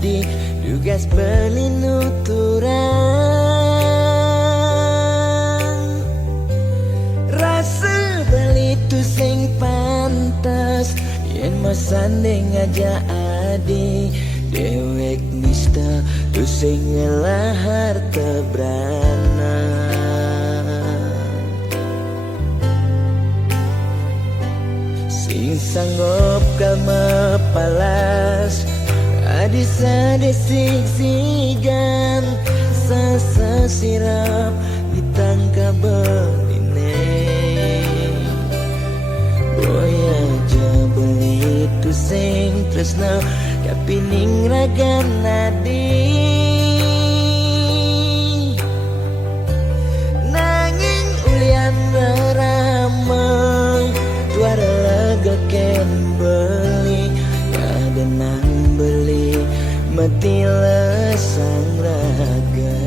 adi tugas beli nuturan. Rasa beli tu sing pantas yen masanding aja adi dewek nista tu sing ngelahar tebrana. Sing sanggup kama palas adi sadesik sigan sasasirap ditangka beline. Boy aja beli tu sing tresna kapining ragan nadi. Nanging ulian beramang tuara lega ken beli kadenang beli mati lesang raga.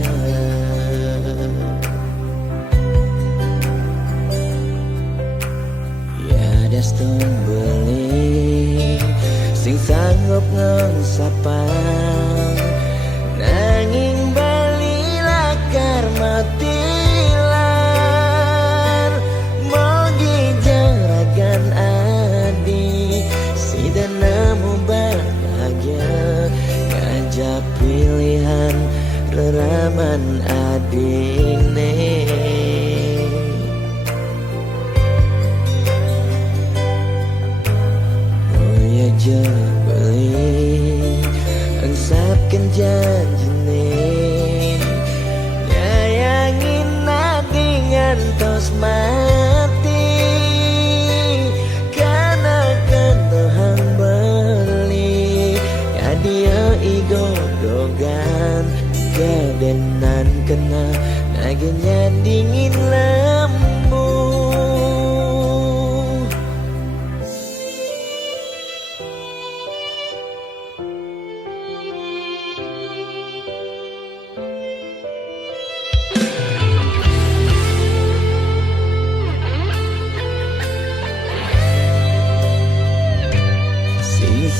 Ya daston beli sing sanggup ngesapang nanging bali lakar matilan mogi jaragan adi si nemu bahagia ngajak pilihan reraman adine. Aja beli angsapkan janjine nyayangin nadi ngantos mati karena kenehang beli ya dia igodogan kedenan kena naginya dingin lembu.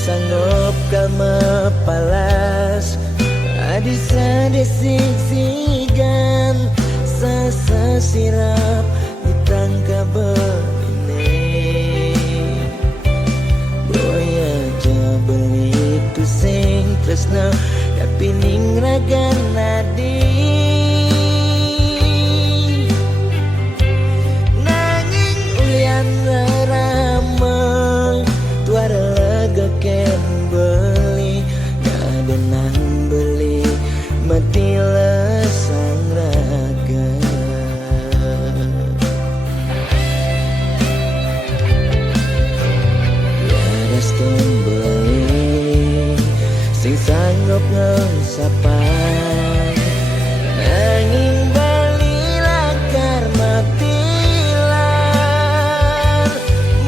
Sanggup kama palas adi sadesik sigan sasasirap ditangka beline. Boy aja beli tu sing tresna kapining ragan nadi. Nanging ulian ramang tuara ken beli ngadenang beli mati lesang raga. Ya daston beli sing sanggup ngesapang nanging bali lakar matilan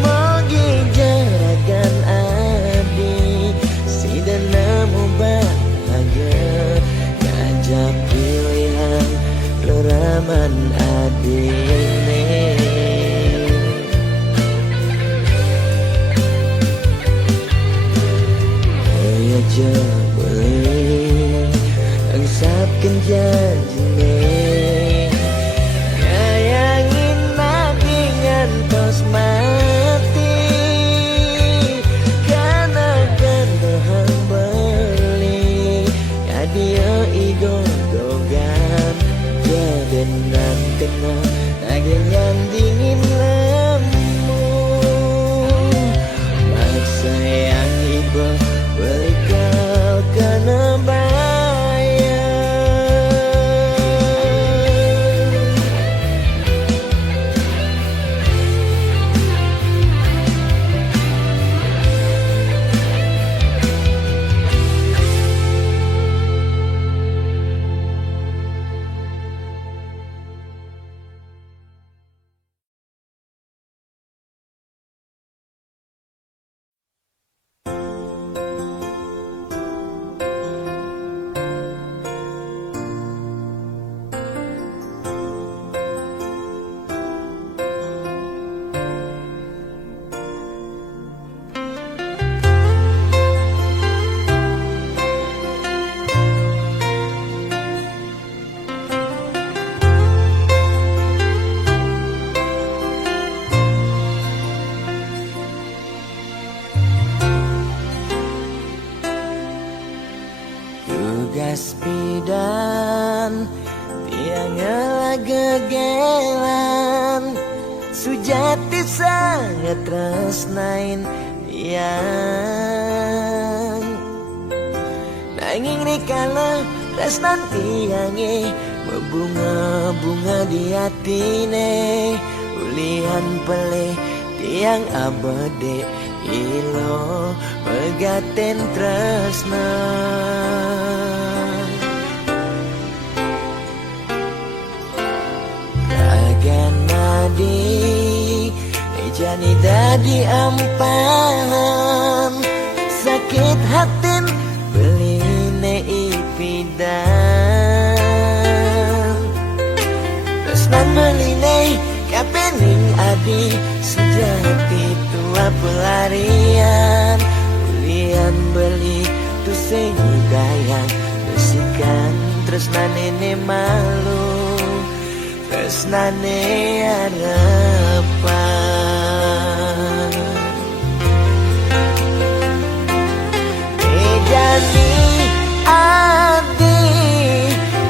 mogi jaragan nemu bahagia ngajak pilihan reraman adine. Aja beli sejati sangat tresnain yang nanging rikala tresnan tiange berbunga-bunga di hatine ulian pelih tiang abade ilo pegaten tresna Nadi jani dadi ampahan sakit hatin beline ipidan tresnan beline kapening adi sejati tua pelarian ulian beli tu sing dayang besikan tresnan ini malu tresnane harapan Jani adi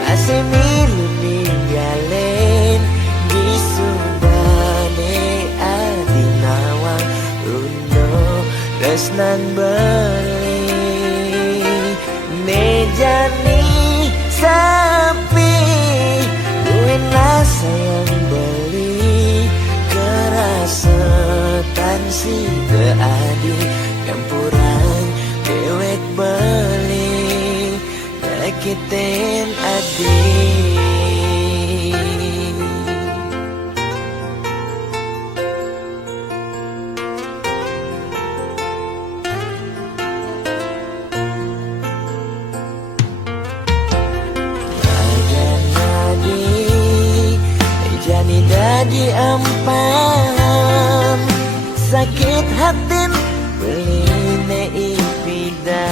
masih milu ninggalin di subane adi nawang uno tresnan beli Jani sapi Buinlah sayang beli kerasetan si keadi campuran dewek beli nyakitin adi Jani dadi ampahan sakit hatin beline ipidan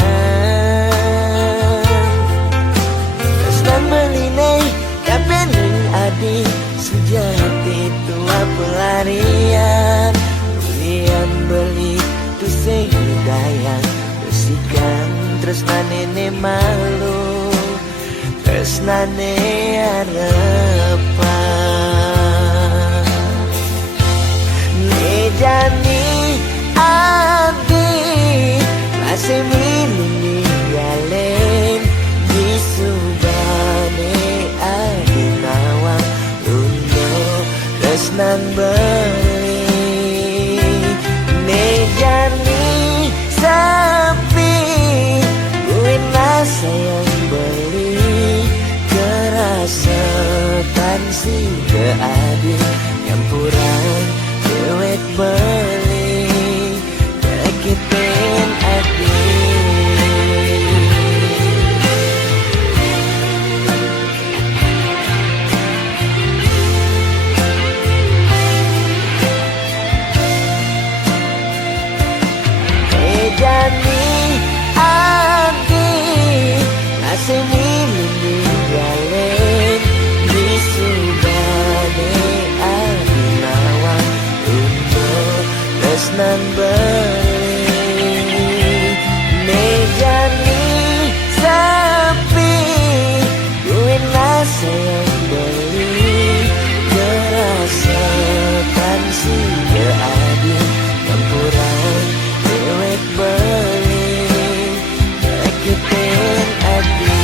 tresnan beline kapening adi sejati tua pelarian ulian beli tu sing dayang besikan tresnan ini malu tresnane harapan Jani adi masih milu ninggalin di subane adi nawang uno tresnan beli Jani sapi buinlah sayang beli kerasetan si keadi campuran dewek beli nyakitin adi Jani adi masih milu ninggalin di subane adi nawang untuk tresnan beli Jani sapi buinlah sayang beli kerasetan si keadi campuran dewek beli nyakitin adi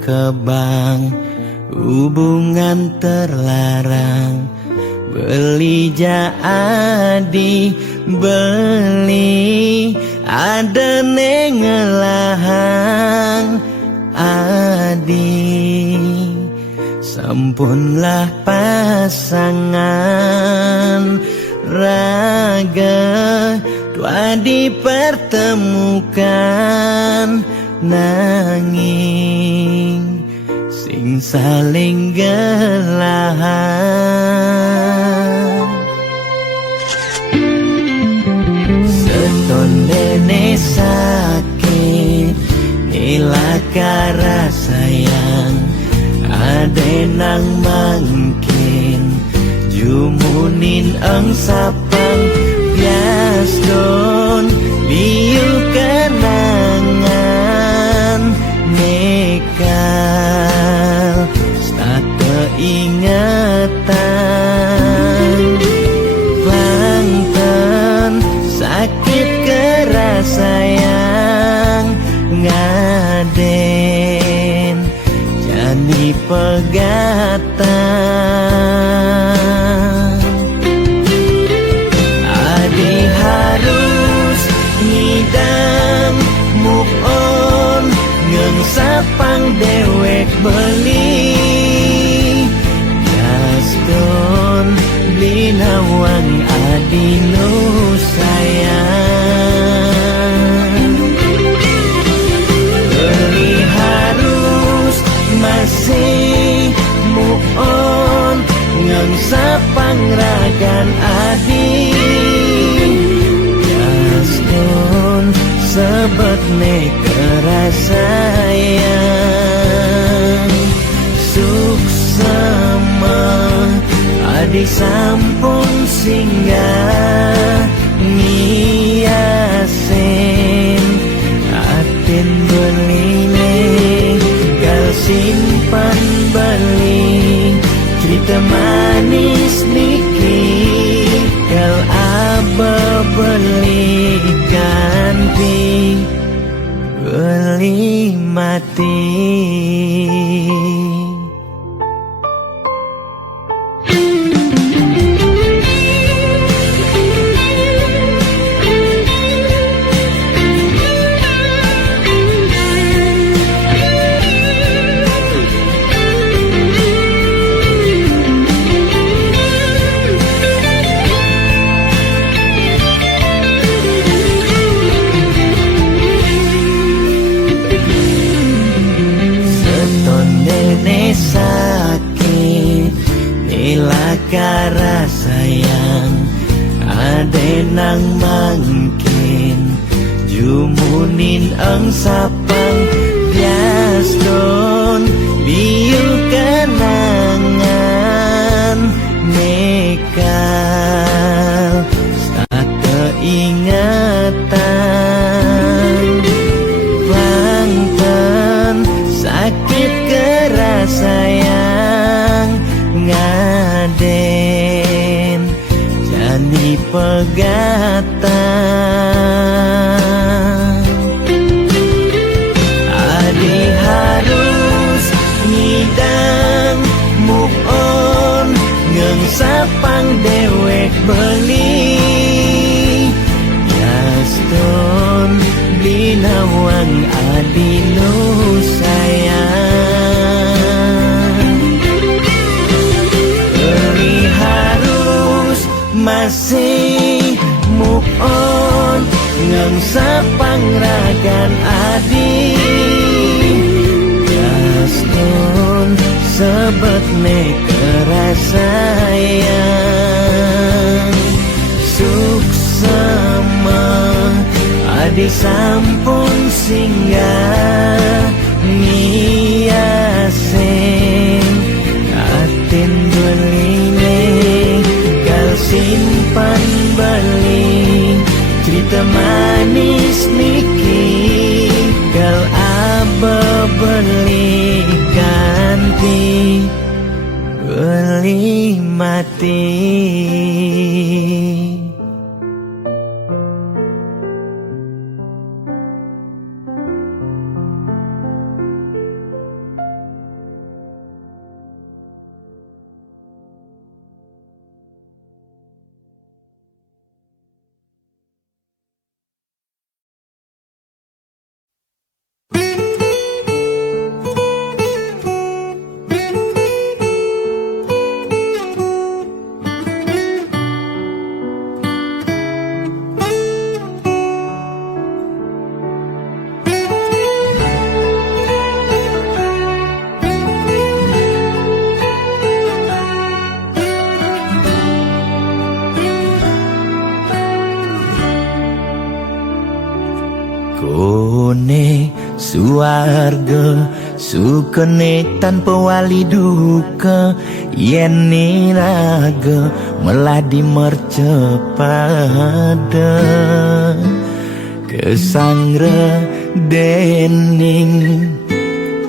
kebang, hubungan terlarang. Beli jadi beli, ada nengelahang adi. Sampunlah pasangan raga, tua dipertemukan nanging sing saling gelahan. Setondene sakit nilakara sayang, ade nang mangkin jumunin ang sapang biasdon liu kenangan nekal stata ingatan Banten sakit keras sayang ngaden jani pegatan. Adi harus ngidam move on, ngeung sapang dewek beli gaston binawang adi nu sayang. Beli harus masih move on, ngeung sapang ragan adi gaston sebet kerasayang. Suksema adi sampun singgah ngiasin atin beline gal simpan beli cerita manis niki gal aba beli ganti beli mati. Sakit nilakara sayang, ade nang mangkin jumunin ang sapang biasdon liu kenangan nekal stata ingatan Banten sakit keras sayang ngaden jani pegatan. Adi harus ngidang move on, ngeung sapang dewek beli gaston binawang adi nu sayang. Beli harus masih move on, ngeung sapang ragan adi gaston sebet kerasayang. Suksema adi sampun singgah ngiasin atin beline gal simpan beli cerita manis niki gal aba beli ganti beli mati. suarga sukene tanpa wali duka yen niraga meladi mercepada kesangra dening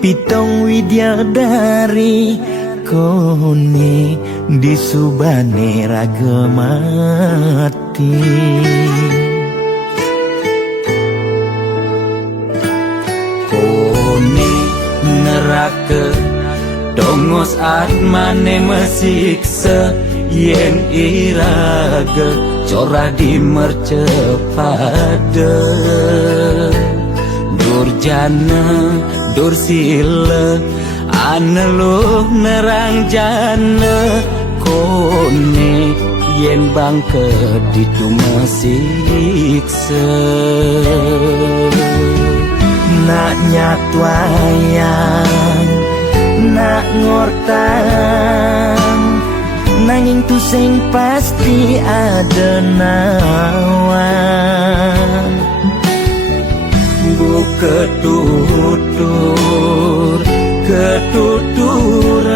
pitong widyadari kone disubane raga mati kone neraka dongos atmane mesiksa yen iraga corah di mercepada durjana dursila aneluh nerang jana kone yen bangke ditu mesiksa nak nyatwayang nak ngortang nanging tu sing pasti ada nawan buka tutur ketuturan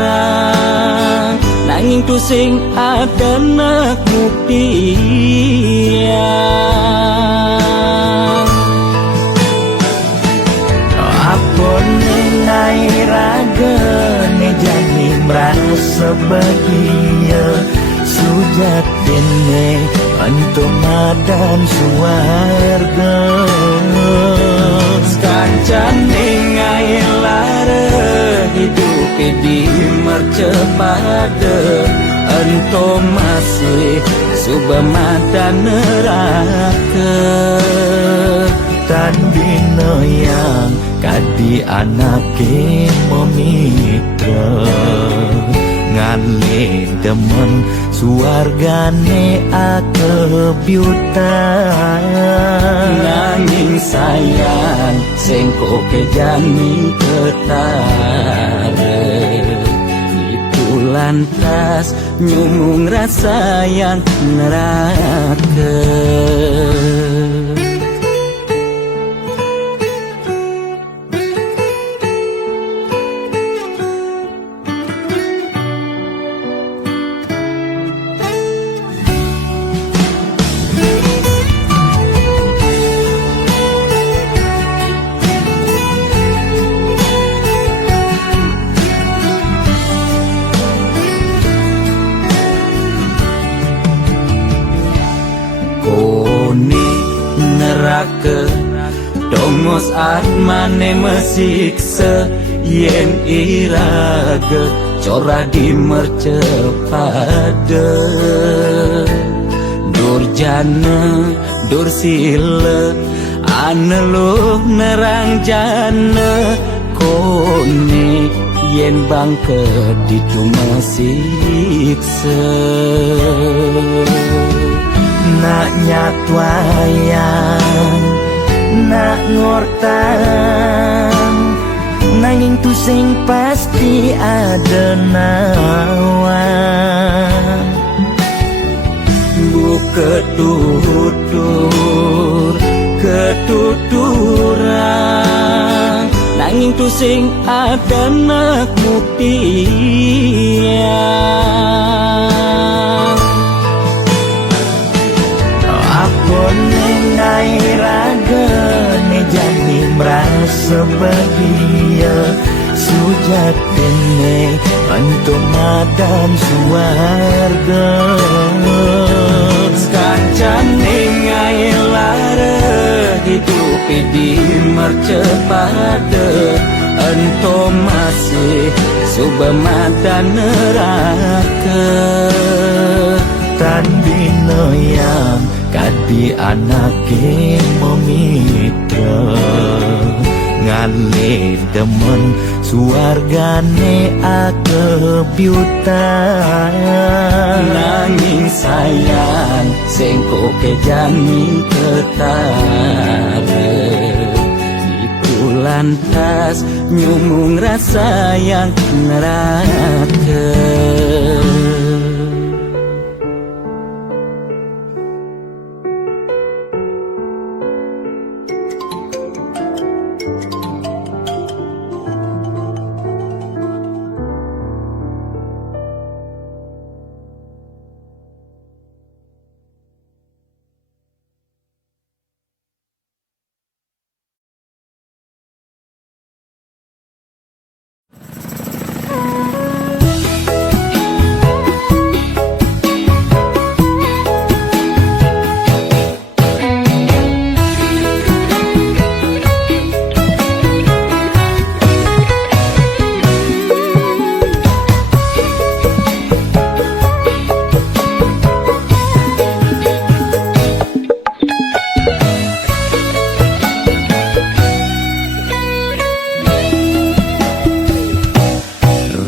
nanging tu sing ada nak buktian apa nengai raga ne jani merasa bahagia sujatine antum madan suarga kancan nengai lara hidup di mercepada antum masih subamadan neraka tan bina yang kadi anake memitra ngale demen suargane akebyutan nanging sayang sengko kejani ketara itu lantas nyumung rasa yang neraka neraka dongos atmane mesiksa yen iraga corah di mercepada durjana dursila aneluh nerang jana kone yen bangke ditu mesiksa nak nyatwayang nak ngortang nanging tu sing pasti ada nawan buka tutur ketuturan nanging tu sing ada nak buktian nengai raga ne jani merasa bahagia sujatine antum madan suarga kancan nengai lara hidup di mercepada antum masih subamadan neraka tan bina yang kadi anake memitra ngale demen suargane akebyutan nanging sayang sengko kejani ketara itu lantas nyumung rasa yang neraka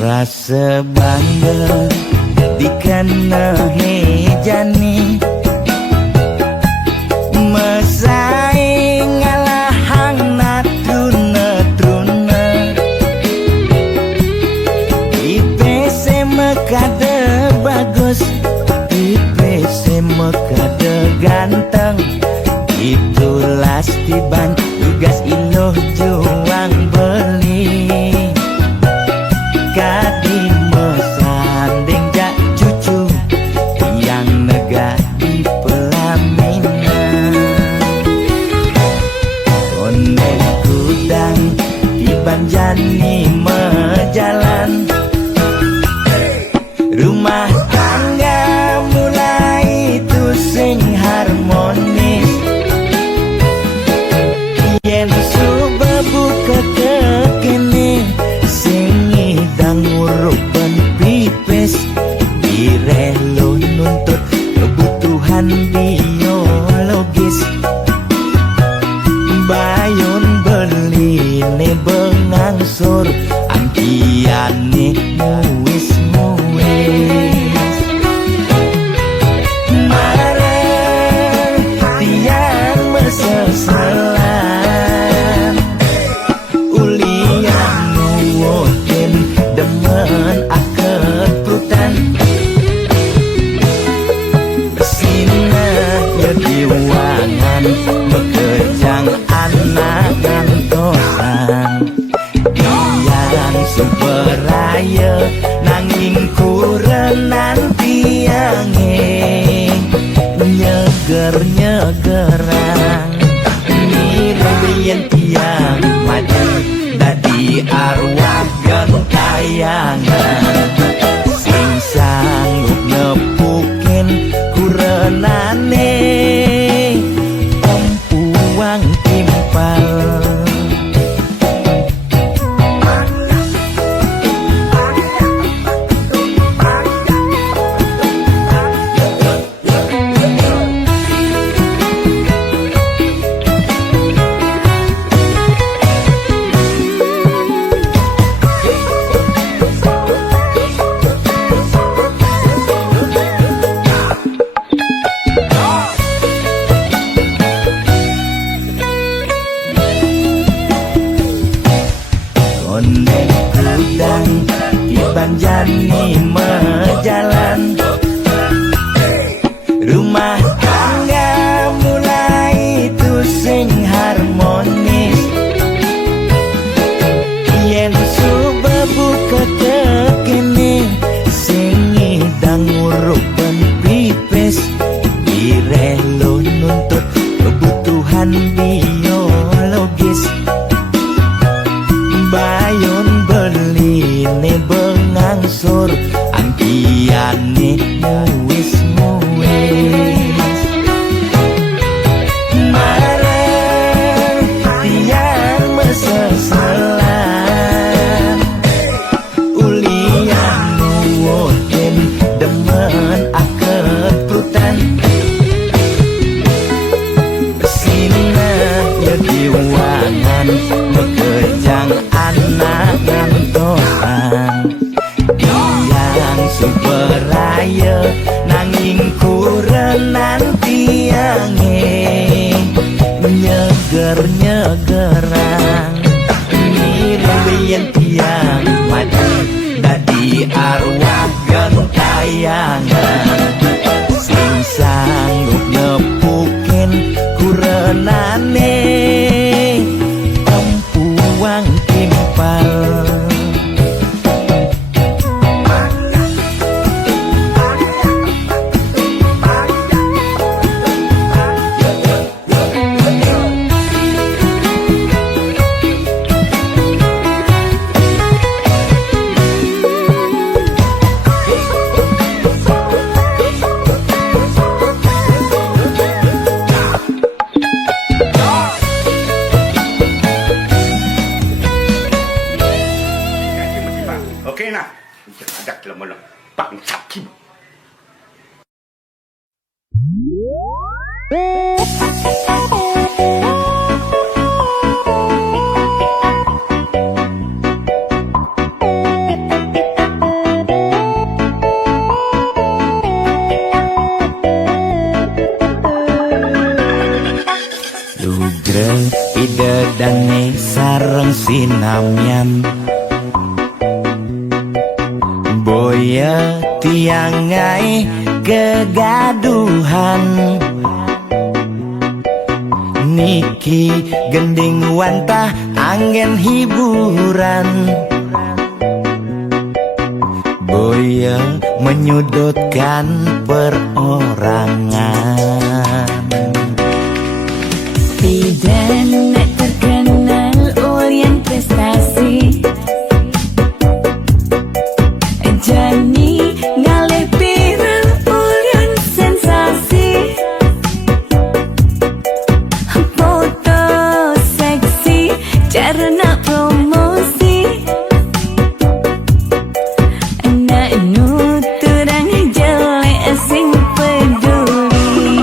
rasa bangga dikana hejani mesaing ngalahang natruna-truna IPC mekade bagus IPC mekade ganteng itulah tiban tugas iloh juang beli kadi mesanding jak cucu yang nega di pelaminan konek kudang di banjani mejalan rumah tangga mulai tusing harmonis yen suba buka kekene singi dang urupan pipes direlo nuntut kebutuhan biologis bayon beli ne bengangsur angkiane muis marah tiang meseselan ulian nuwotin demen akad prutan sina yediwangan mekejang anak gantosan yang superaya nanging kurenan tiange nyeger-nyegerang mirip tiang maju dadi arwah gentayangan sing sanggup nepukin kurenane empuang timpal konek kudang di banjani mejalan rumah tangga mulai tusing harmonis yen suba buka kekene singi dang urupan pipes direlo nuntut kebutuhan biologis bayon beli ne bengangsur angkiane muis marah tiang meseselan ulian nuwotin demen akad prutan sina yediwangan mekejang anak gantosan yang superaya nanging kurenan tiange nyeger-nyegerang mirip tiang maju dadi arwah gentayangan sing sanggup nepukin kurenane empuang timpal sinamyan. Boya tiangai kegaduhan, niki gending wantah angin hiburan. Boya menyudutkan perorangan. Tidak nak terkenal ulyan prestasi, Jani ngalih viral ulyan sensasi. Foto seksi cara nak promosi, nak nuturang jelek sing peduli.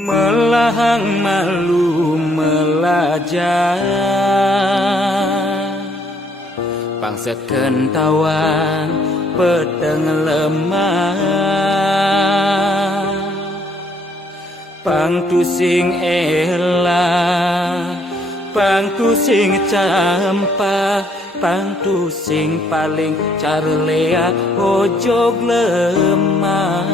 melahang malu melajah bangsa kentawang peteng lemah pangtu sing elah pangtu sing campah pangtu sing paling carlea ojog lemah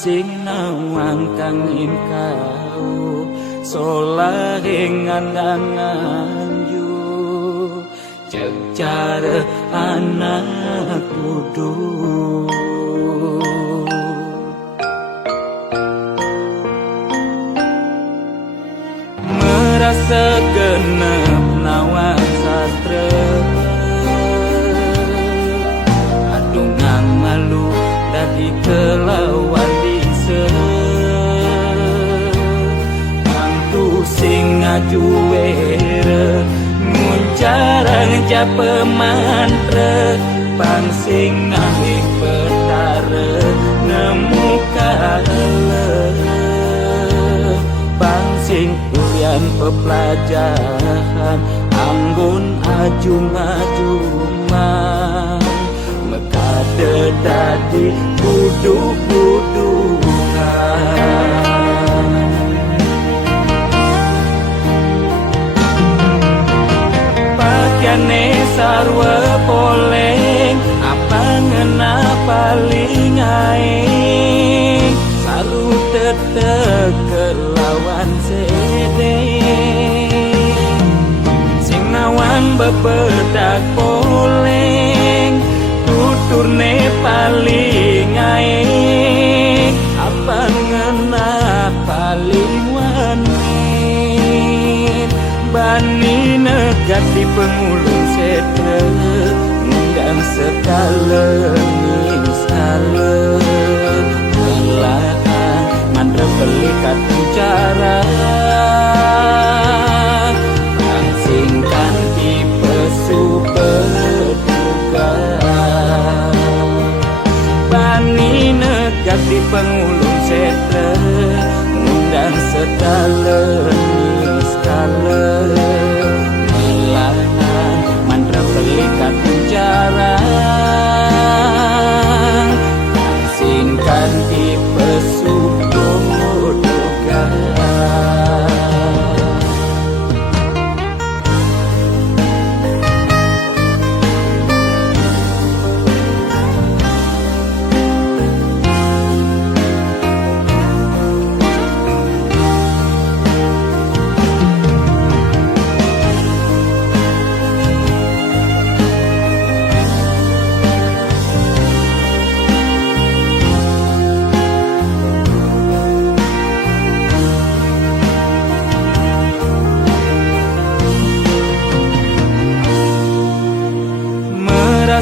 sing nawang kangin kau solahing andangan yu cek cara anak kudu merasa genep nawang sastra adungang malu dadi kelawan bisa mantu sing ngajuere muncarang japa mantra pang sing ngalih petara nemu kala pang sing urian pepelajaran anggun ajung-ajungan mekade dadi buduk-budukan pakaiane sarwa poleng apa ngena paling aing saru tetek kelawan sede sing nawan bebedak poleng tuturne paling aing apa ngena paling wanin bani negat di pengulung setre ngundang sekala skala melahan mandra belikat bicara rangsingkan tipe superduga bani negat di pengulung setre ngundang sekala skala melahan mandra belikat bicara rangsingkan tipe superduga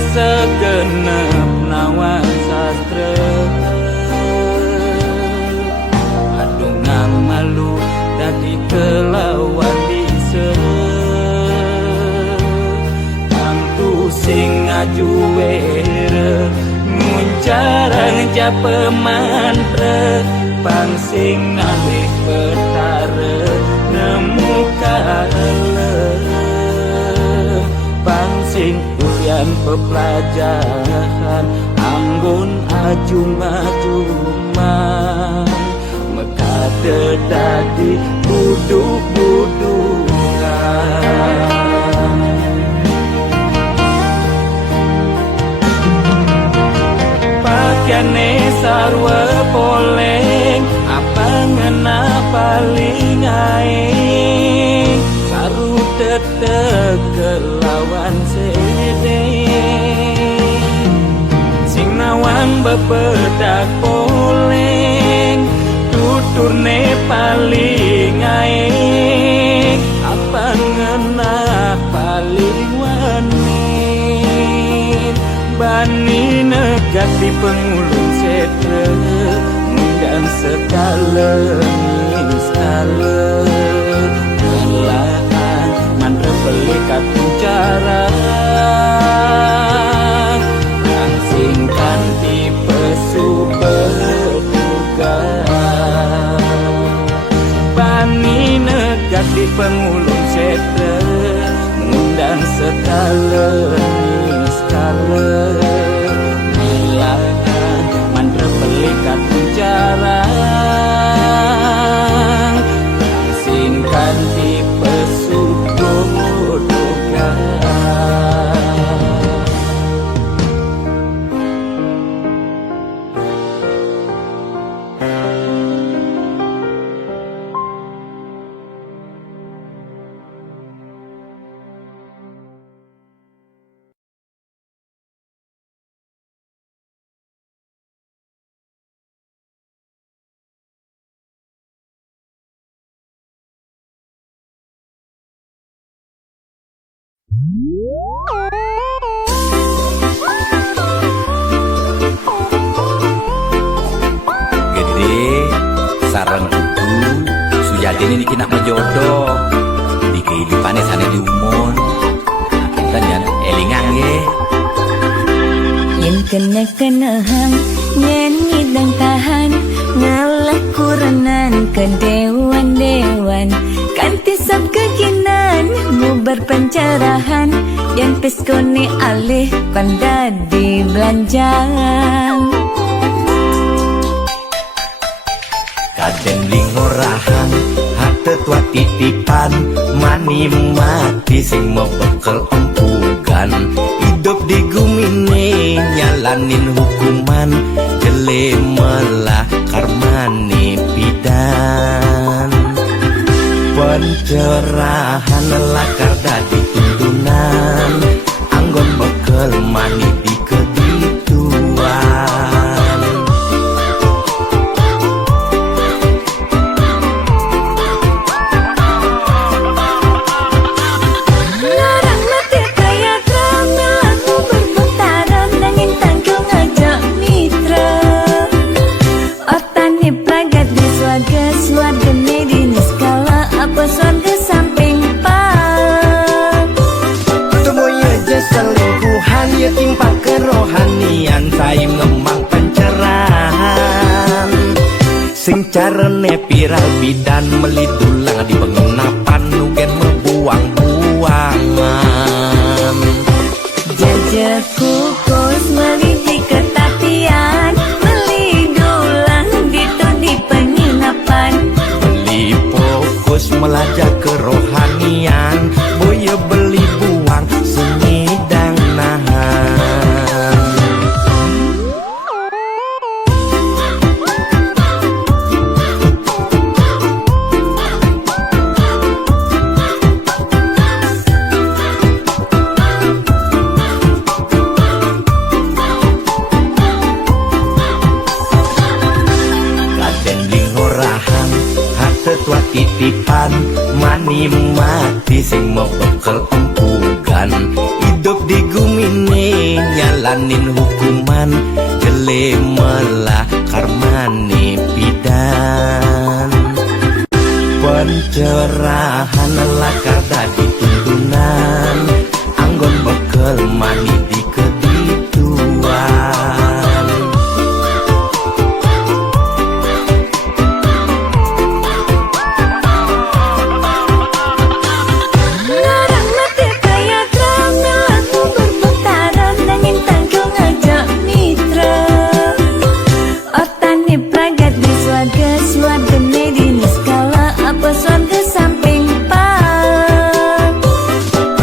segenap nawang sastra adungang malu dadi kelawan bisa pangtu sing ngajuere muncarang japa mantra pang sing ngalih petara nemu kala pang sing urian pepelajaran anggun ajung-ajungan mekade dadi buduk-budukan pakaiane sarwa poleng apa ngena paling aing saru tetek kelawan sede sing nawang bebedak poleng tuturne paling aing apa ngena paling wanin bani negat di pengulung setre ngundang sekala skala melahan mandra belikat bicara rangsingkan tipe superduga di pengulung setre ngundang sekala skala milahan mantra pelikat bicara singkan di pesudodokan. Gede sarang kudu sujadine niki nak jodoh di kehidupannya sana di umur kita jangan elingan ye Yen kena hang nyanyi dan tahan ngalah kuranan ke dewan-dewan kanti sab kekinan mu berpencerahan yang peskone alih kanda di belanjang Kadang lingorahan hati tua titipan mani mati sing mau bekel empugan hidup di gumine nyalanin hukuman jele melah karmani pidan pencerahan lakar dadi tuntunan anggon bekel mani di kedituan. larang mati kaya drama aku berbentaran nangin tanggung ngajak mitra otani pragat di swarga swarga di skala apa swarga samping pak Semuanya aja selingkuhan ya timpa kerohanian saim ngemang pencerahan sing carane piral bidan melidulang di penginapan nugen membuang-buangan jajak kukus meliti ketatian beli dulang di penginapan beli fokus melajak kerohanian boya beli buang sengidang nahan. Kadang lingorahan hati tua titipan mani mati sing mau bekel empugan hidup di gumine nyalanin hukuman jele melah karmani pidan pencerahan lakar dadi tuntunan anggon bekel mani di kedituan. larang mati kaya drama aku berbentaran nangin tanggung ngajak mitra otani pragat di swarga swarga di skala apa swarga samping pak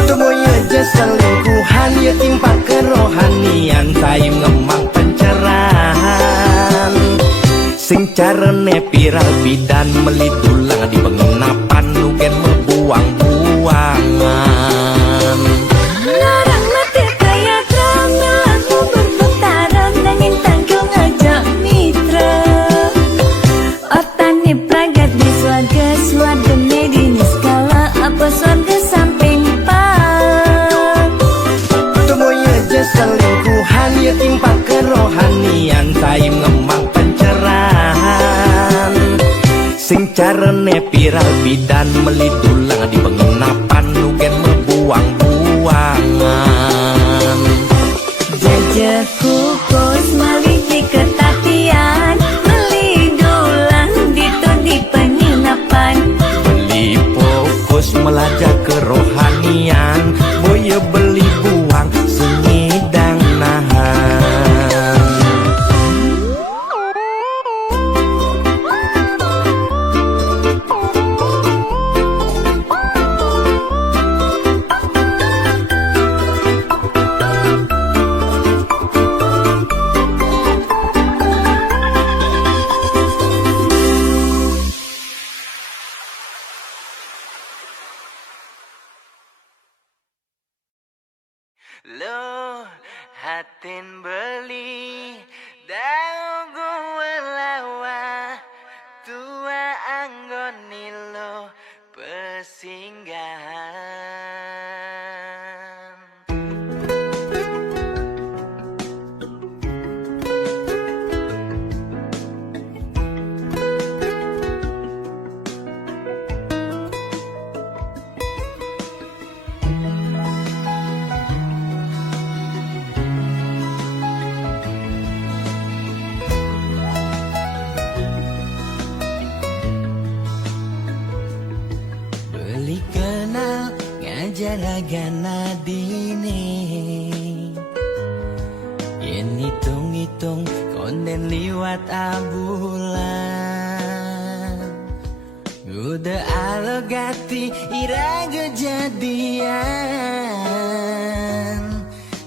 Semuanya aja selingkuhan ya timpa kerohanian saim ngemang pencerahan sing carane piral bidan melidulang di penginapan nugen membuang-buangan larang mati kaya drama aku berbentaran nangin tanggung ngajak mitra otani pragat di swarga swarga di skala apa swarga samping pak Semuanya aja selingkuhan ya timpa kerohanian saim ngemang pencerahan sing carane piral bidan melidulang di penginapan nugen membuang-buangan jajak kukus meliti ketatian beli dulang di penginapan beli fokus Lo hatin beli dagu lawa tua anggoni lo pesinggahan. Beli kenal ngajar agana dini, yen hitung-hitung konden liwat abulan. Udah alogati ira kejadian,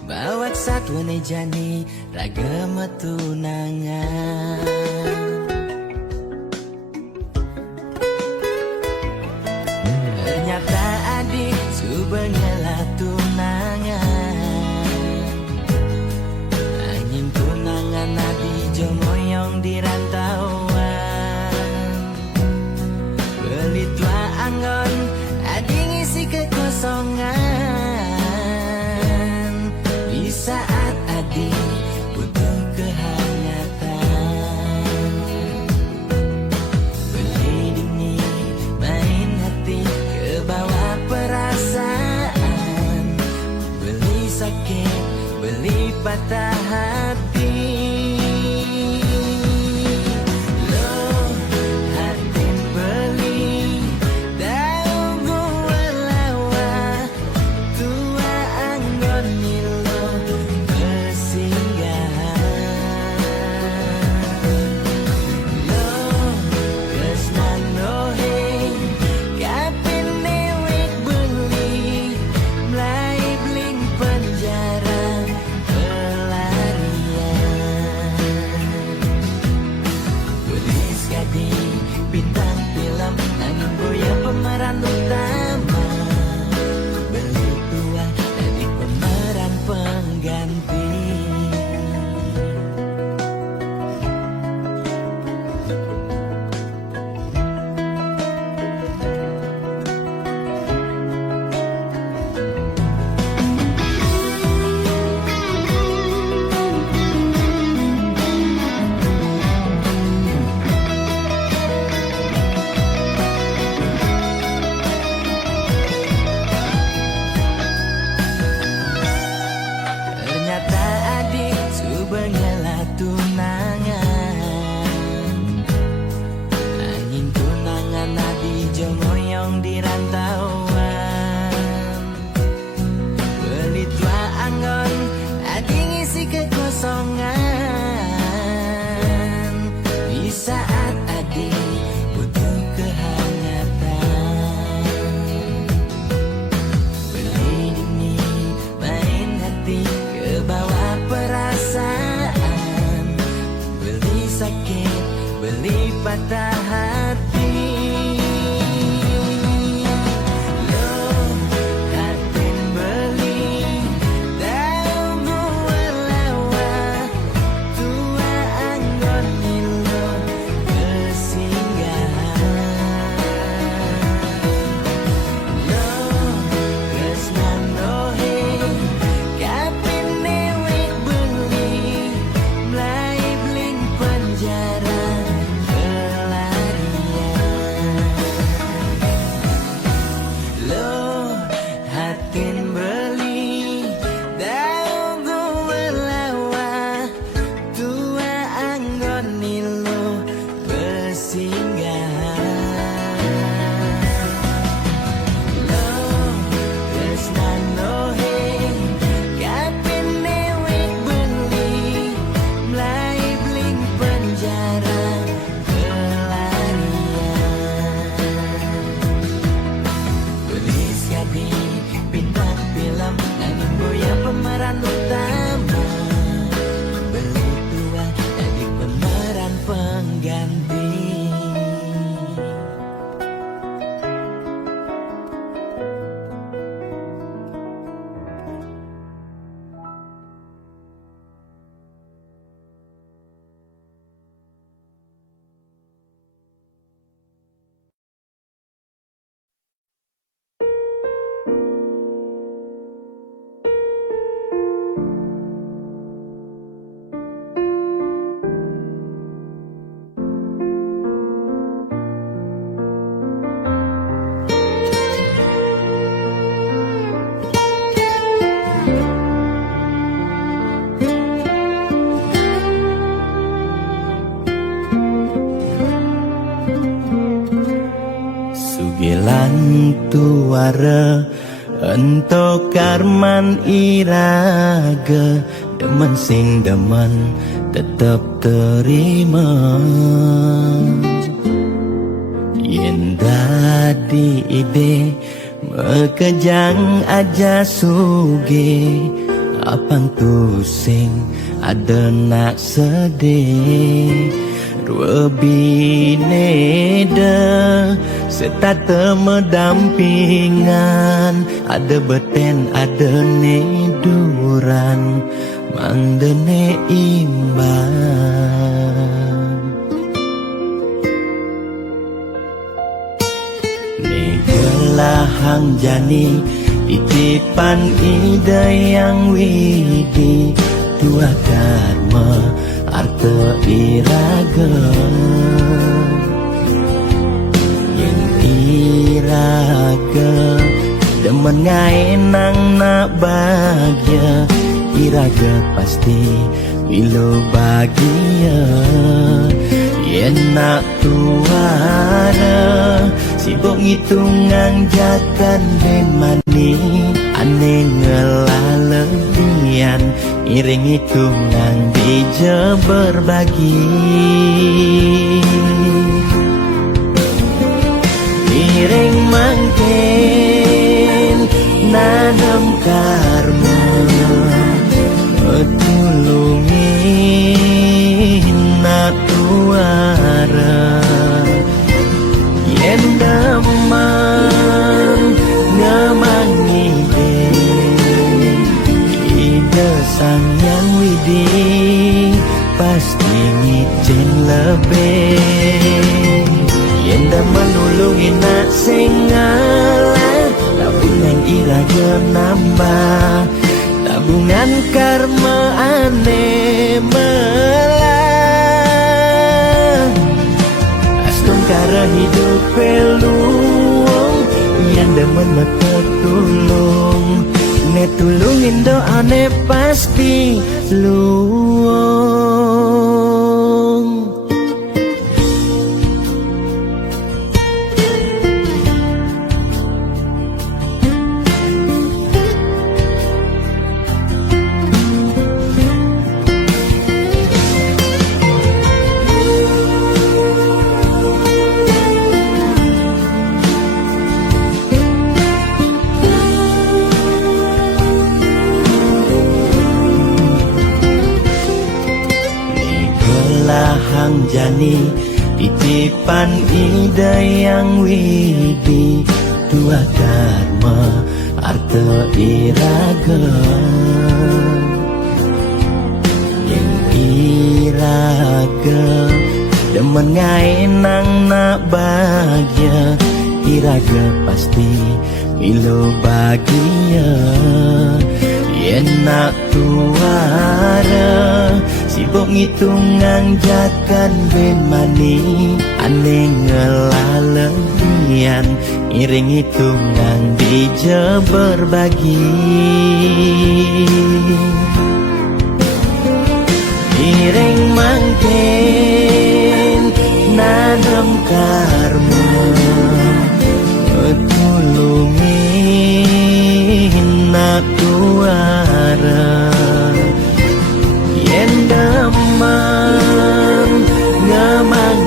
bawak satwane jani raga metunangan. Ternyata adik subengela tunangan, angin tunangan adi jomoyong di rantauan. Beli tua anggon adi ngisi kekosongan, di saat adi butuh kehangatan. Beli dini main hati bawa perasaan, beli sakit, beli patah hati. Lo hatin beli dagu lawa tua anggoni lo pesinggahan. Lo kesnan noheng kapin newek beli, mulai bling penjara sugelan tuara ento karman iraga demen sing demen tetep terima yen dadi ide mekejang aja suge apang tu sing ada nak sedih dua bineda serta temedampingan ada beten ada neduran mandene imbang negelahang jani titipan ide yang widi dua karma arta iraga yang iraga demen ngaenang nak bahagia iraga pasti bilo bahagia yen nak tuara sibuk ngitungan jakan ben mani ane ngelalebian iring hitungan bija berbagi iring mangken nanam karma tulungin na tuara yen damang ngamang ide sang yang widi pasti ngicen lebih yen daman nulungin nak sing ngalah tabungan iraga nambah tabungan karma ane melah astung kara hidup peluang yang demen metetulung netulungin doane pasti luang hang jani titipan ide yang widi dua karma arta iraga yang iraga demen ngaenang nak bahagia iraga pasti milo bahagia yen nak tuara sibuk ngitungan jakan ben mani ane ngelalebian iring hitungan bija berbagi iring mangken nanam karma tulungin nak tuara yen damang ngamang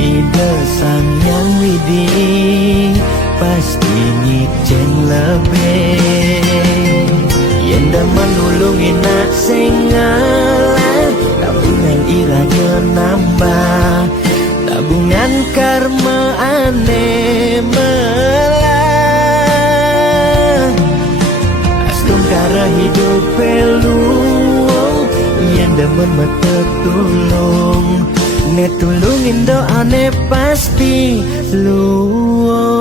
ide sang yang widi pasti ngicen lebih yen daman nulungin nak sing ngalah tabungan iraga nambah tabungan karma ane melah astung kara hidup peluang yang demen metetulung netulungin doane pasti luang